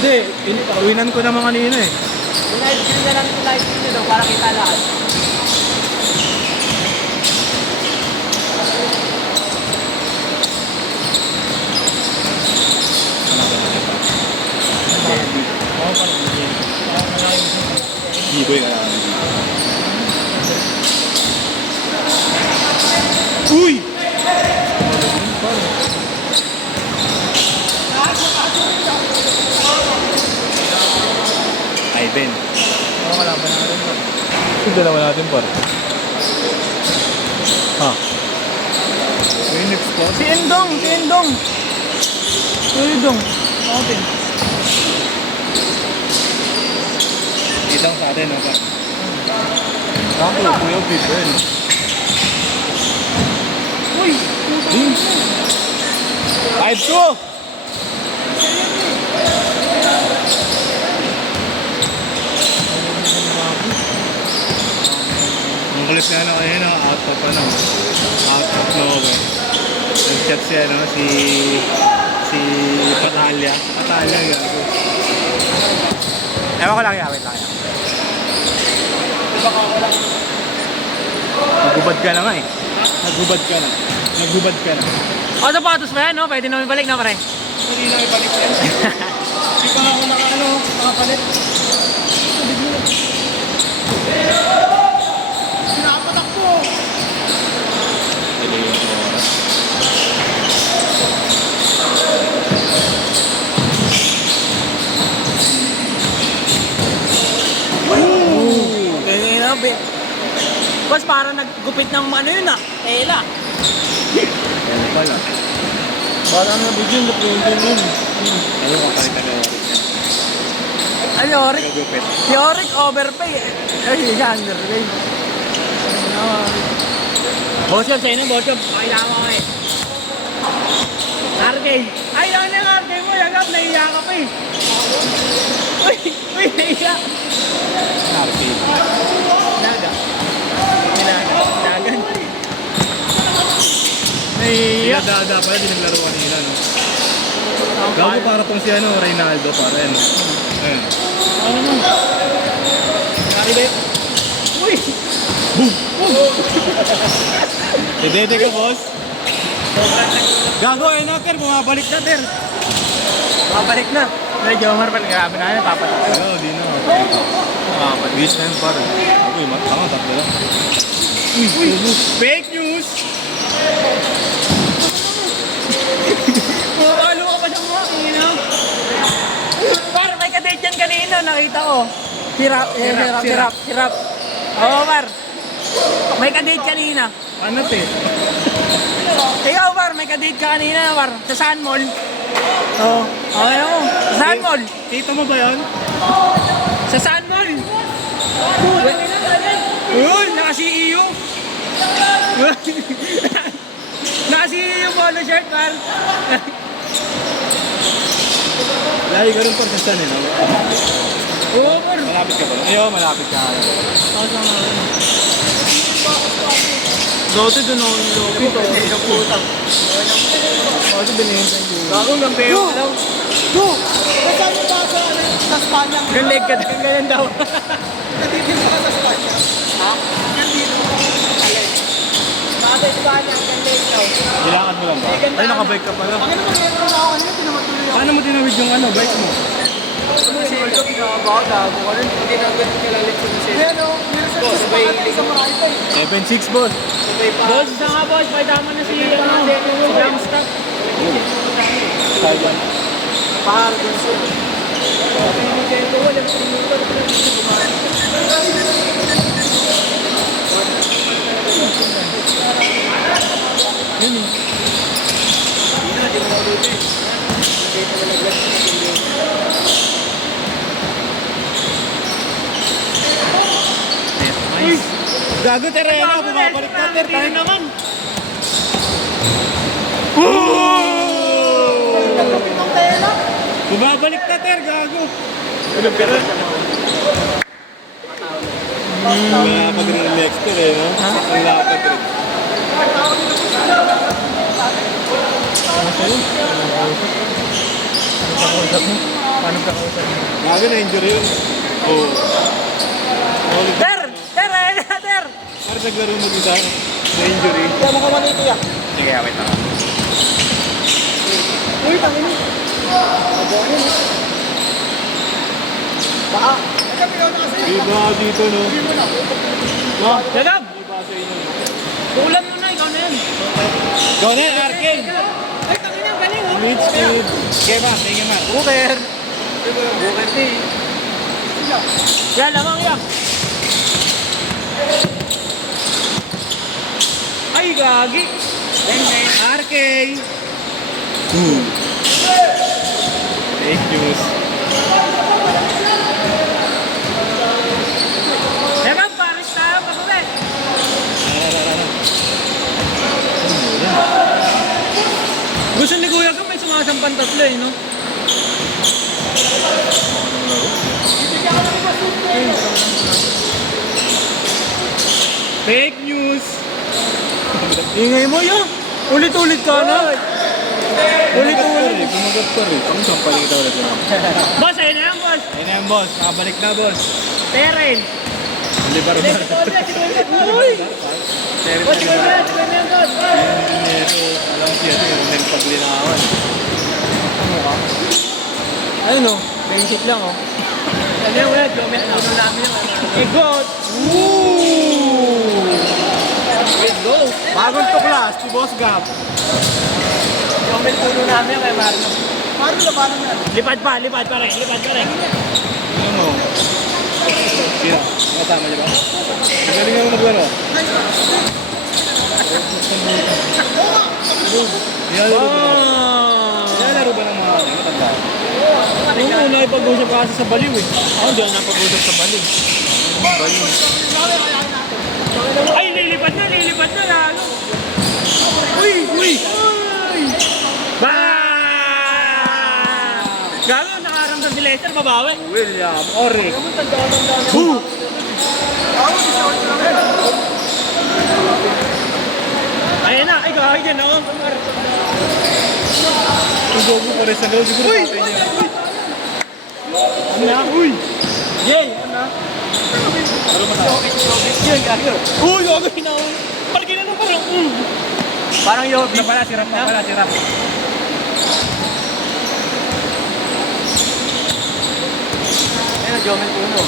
Hindi, uwinan ko naman kanina eh. Live stream na lang ito, live stream nyo daw para kita lahat. Giboy ka lang. Uy! Ivan. Oo, kalaban natin to. Yung dalawa natin par. Ha? May next spot? Si Endong! Si Endong! Si Endong! Mountain. Itang sa atin, no? Ako, Kuya Pippen. Uy! 5-2! Ang kulit na ano kanina, out of nowhere. Nag-chat si ano, si Patalya. Patalya, gago. Ewan ko lang yan, wait lang yan. Naghubad ka na nga eh. Naghubad ka na. Naghubad ka na. O, sapatos ba yan, no? Pwede namin balik na, pare. Hindi na ibalik yan. Hindi pa nga ako nakapalit. Sinapatak ko. Dali yung oras. Ganyan na, be. Boss, parang naggupit ng ano yun, ah. Tela. Ano pala? Parang nabigyan na printin yun. Ano yung kapalitan na oras yan? Ay, Yorick. Nagagupit. Yorick, overpay. Ay, underpay. Boss yun, sa'yo na, boss yun. Pakailangan ko eh. RK. Ay, yan yung RK mo. Yagap, naiiya ka pa eh. Uy, naiiya. RP. Naga. Nagan. Naiiya. Sila Dada pala, di naglaro kanina, no? Gago para tong si ano, Reynaldo pa rin. Ayun. Ano naman? Nari ba yun? Uy! Dede ka, boss. Gago, eh, Nater, bumabalik na, Ter. Mabalik na. Ay, Jomar pa, grabe na yan, papatak. Oo, di na. Bis na yun, pare. Uy, tama, tatlo lang. Uy, fake news! Pumapalo ka pa ng mga kinaw. Par, may kadate yan kanina, nakita ko. Hirap. Oo, Par. May kadate kanina. Ano, Te? Ikaw, Par, may kadate ka kanina, Par. Sa Sun Mall. Oo. Okay mo. Sa Sun Mall. Tito mo ba yun? Sa Sun Mall. Uy, naka-CEO. Naka-CEO yung polo shirt, Par. Lagi ka rin pa sa San, eh, no? Oo, Par. Malapit ka ba? Ayaw, malapit ka. Dati doon ako nilopit. Ang putang. Dati binihintay ko. Bago ng peo daw. Go! Kasama ba sa Spanya? Galeg ka daw. Ganyan daw. Nandito ka sa Spanya? Ha? Nandito. Sa Espanya, galeg daw. Ilakad mo lang ba? Ay, nakabike ka pala. Ang ano mangyayari na ako kanina, pinamatuloy ako. Paano mo tinawid yung ano, bike mo? Kasi ito pinabaka gago ka rin. Hindi na agad nilalip ko na siya. Pero, meron sa Spanya sa Maraytay. 7-6, boss. Boss, isa nga boss. May tama na si Jamstop. Taiwan. Pahal dun siya. Nintendo, walang sinupan. Yun eh. Hindi mo mabuti. Hindi mo nalaglag sa Nintendo. Nice. Gago, Terena, bumabalik na, Ter. Tayo naman. Pitong tela. Bumabalik na, Ter, gago. Ano pero? Malapag rin ang next Ter, eh, no? Ang lapag rin. Paano ka kausap mo? Bago na injury yun. Oo. Ulit. Ter! Ter! Ayun na, Ter! Parang naglaro mag-isa na injury. Kaya mo ka manito yan. Sige, wait na. Uy, tangin mo. Baka. Ito, pilaw na kasi. Iba dito, no? Oh, Jagab! Iba sa inyo. Ulam mo na, ikaw na yan. Go na, Arcane! Ay, tangin yan, galing oh. Mid speed. Okay, ma. Sige, ma. Booker! Booker si. Yan, lamang yan. Ay, gagi. Arcane! Fake news. Jagab, paris tayo, pagkulit. Gusto ni Kuya ko may sumasampan tatlo eh, no? Fake news! Ingay mo yun. Ulit-ulit ka na. Ulit-ulit. Kumagat pa rin. Ang sampaling ito ulit yun. Boss, ayun na yan, boss. Ayun na yan, boss. Nakabalik na, boss. Teren. Libar ba? Uy! Terry Boss, ikaw na yan, ikaw na yan, boss. Alam siya, yung paglinawan. Ayun no, basic lang oh. Ano yung wala, Jomel, ano namin yung Egot! Woo! Wait, go! Bagong tuklas, si Boss Gab. Jomel, puno namin yung kay Marno. Paano labanan yan? Lipad pa rin, lipad pa rin. Ano mo? Sino? Kasama niya ba? Magaling nga mo maglaro. Nilalaro ba? Nilalaro ba ng mga matanda? Oo, nakipag-usap ka kasi sa baliw eh. Ako, hindi ako napag-usap sa baliw. Baliw. Ay, lilipad na lalo. Uy! Uy! Ba! Gago, nakaramdam si Lester, babawi. William Ori. Ayan na, ay kakain dyan ako. Ang gogo pa rin sa loob. Siguro patay niya. Ano na? Uy! Yay! Ano na? Yun, gago. Uy, gago na ako. Parang ginano, parang Parang Yobi. Na pala, sirap na pala, sirap. Ayun na, Jomel Puno.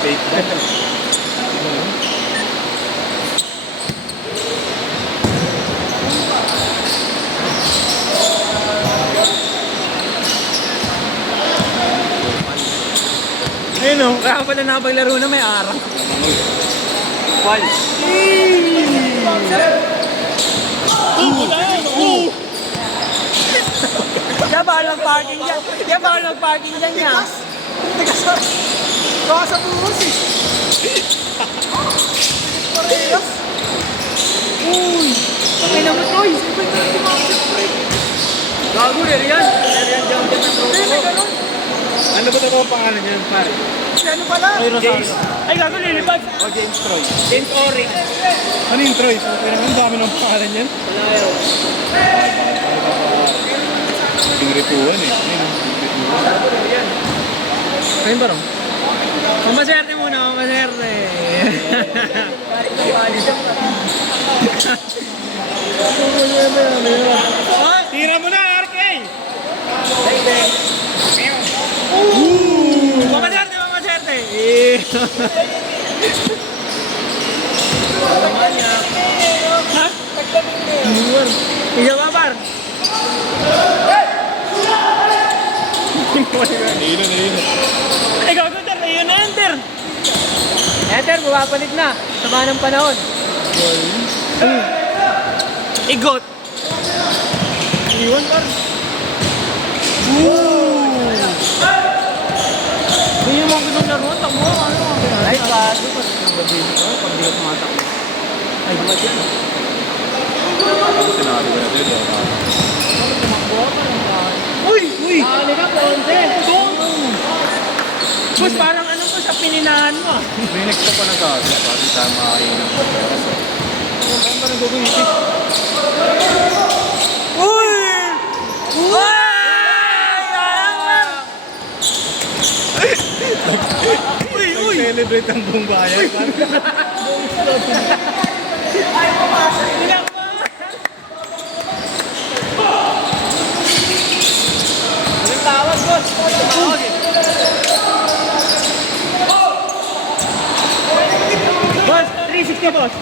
Fake na. Ayun o, kaya pala nakapaglaro na may araw. Wal. Kaya baka nag-parking dyan. Kaya baka nag-parking dyan niya. Tigas. Baka sa buhos eh. Parehas. Uy! Pakay na mo, Troy. Gago, Rerian. Rerian, jump dyan ng tropa Hindi, ko. ganun. Ano ba ito ang pangalan niya, pare? Si ano pala? James. Ay, gago, lilipad. O, James Troy. James Ori. Ano yung Troy? Pero ang dami ng pangalan niyan. Malayo. Yung rituan eh. Ayun ba rin? Mamaserte muna, mamaserte. Tira mo na, RK! Mamaserte, mamaserte. Ha? Iya ka, Bar? Nahilo. Ay, gago, Ter. Ayun na, Enter. Enter, bumapalit na. Sama ng panahon. Igot. Iwan, Bar. Hindi yung mga ganun laruan. Takbo, ano? Ay, bago. Pag di ko tumatakbo. Ay, bumat yan. Ako sinabi ko na dito. Uy! Uy! Ano ka, Ponce? Boss, parang ano mo sa pininahan mo. May next pa na sa atin. Pati tayo makakain ng oras. Saan ba nagugumiti? Uy! Uy! Celebrate ang buong bayan. Anong tawag, boss? Tawag eh. Boss, 360 boss.